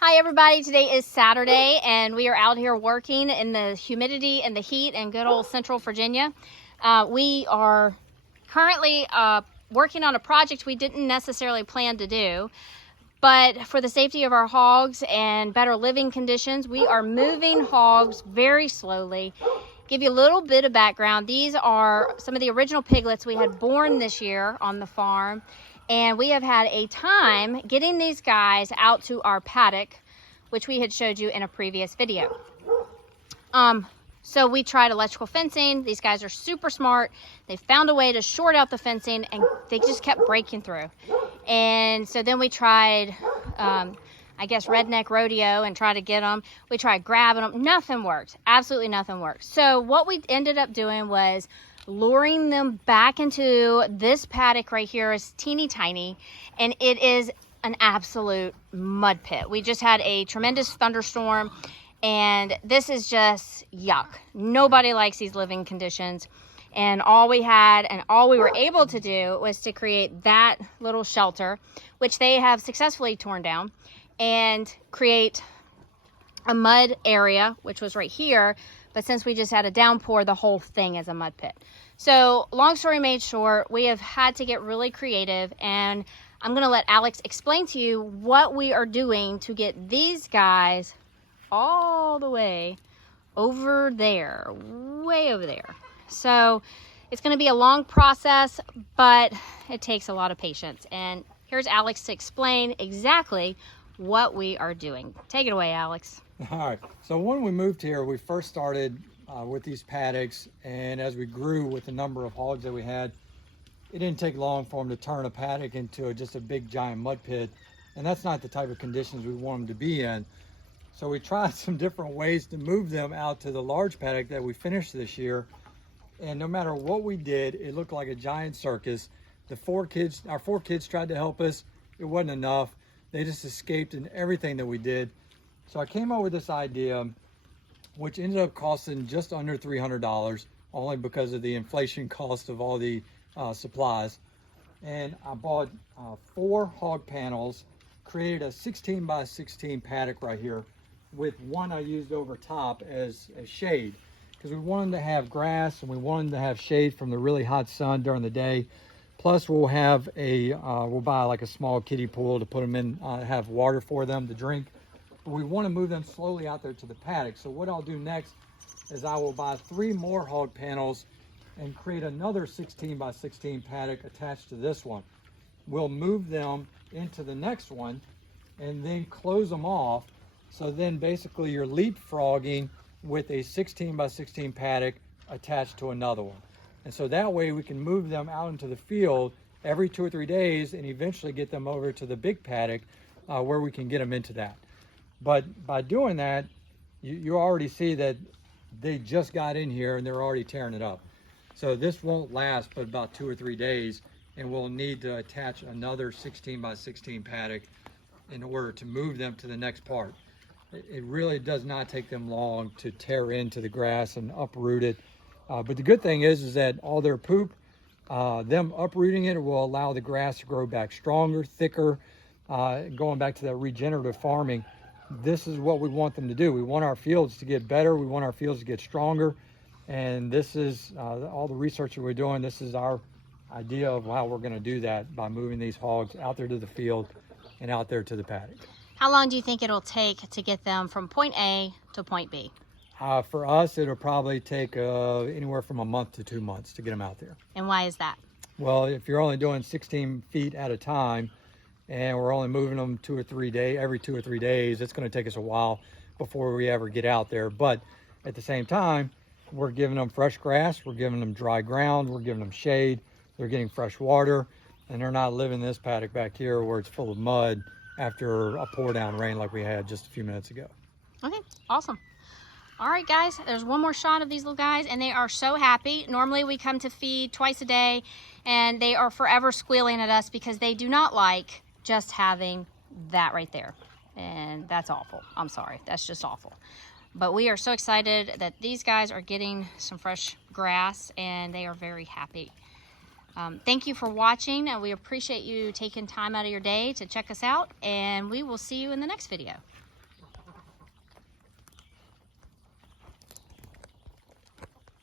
Hi everybody, today is Saturday and we are out here working in the humidity and the heat in good old Central Virginia. We are currently working on a project we didn't necessarily plan to do, but for the safety of our hogs and better living conditions, we are moving hogs very slowly. Give you a little bit of background. These are some of the original piglets we had born this year on the farm, and we have had a time getting these guys out to our paddock, which we had showed you in a previous video. So we tried electrical fencing. These guys are super smart. They found a way to short out the fencing and they just kept breaking through. And so then we tried, I guess, redneck rodeo and try to get them. We tried grabbing them. Nothing worked. Absolutely nothing worked. So what we ended up doing was luring them back into this paddock right here. Is teeny tiny, and it is an absolute mud pit. We just had a tremendous thunderstorm, and this is just yuck. Nobody likes these living conditions. And all we had and all we were able to do was to create that little shelter, which they have successfully torn down, and create a mud area, which was right here. But since we just had a downpour, the whole thing is a mud pit. So long story made short, we have had to get really creative, and I'm gonna let Alex explain to you what we are doing to get these guys all the way over there, way over there. So it's going to be a long process, but it takes a lot of patience. And here's Alex to explain exactly what we are doing. Take it away, Alex. All right. So when we moved here, we first started with these paddocks, and as we grew with the number of hogs that we had, it didn't take long for them to turn a paddock into just a big giant mud pit, and that's not the type of conditions we want them to be in. So we tried some different ways to move them out to the large paddock that we finished this year. And no matter what we did, it looked like a giant circus. Our four kids tried to help us. It wasn't enough. They just escaped in everything that we did. So I came up with this idea, which ended up costing just under $300, only because of the inflation cost of all the supplies. And I bought 4 hog panels, created a 16 by 16 paddock right here, with one I used over top as shade, because we wanted to have grass and we wanted to have shade from the really hot sun during the day. Plus we'll have we'll buy like a small kiddie pool to put them in, have water for them to drink. But we want to move them slowly out there to the paddock. So what I'll do next is I will buy 3 more hog panels and create another 16 by 16 paddock attached to this one. We'll move them into the next one and then close them off. So then basically you're leapfrogging with a 16 by 16 paddock attached to another one. And so that way we can move them out into the field every 2 or 3 days and eventually get them over to the big paddock where we can get them into that. But by doing that, you already see that they just got in here and they're already tearing it up. So this won't last but about 2 or 3 days, and we'll need to attach another 16 by 16 paddock in order to move them to the next part. It really does not take them long to tear into the grass and uproot it. But the good thing is that all their poop, them uprooting it will allow the grass to grow back stronger, thicker, going back to that regenerative farming. This is what we want them to do. We want our fields to get better. We want our fields to get stronger. And this is all the research that we're doing. This is our idea of how we're going to do that, by moving these hogs out there to the field and out there to the paddock. How long do you think it'll take to get them from point A to point B? For us, it'll probably take anywhere from a month to 2 months to get them out there. And why is that? Well, if you're only doing 16 feet at a time, and we're only moving them every 2 or 3 days, it's going to take us a while before we ever get out there. But at the same time, we're giving them fresh grass, we're giving them dry ground, we're giving them shade, they're getting fresh water, and they're not living in this paddock back here where it's full of mud after a pour down rain like we had just a few minutes ago. Okay, awesome. All right, guys, there's one more shot of these little guys, and they are so happy. Normally we come to feed twice a day, and they are forever squealing at us because they do not like just having that right there. And that's awful. I'm sorry, that's just awful. But we are so excited that these guys are getting some fresh grass, and they are very happy. Thank you for watching, and we appreciate you taking time out of your day to check us out, and we will see you in the next video.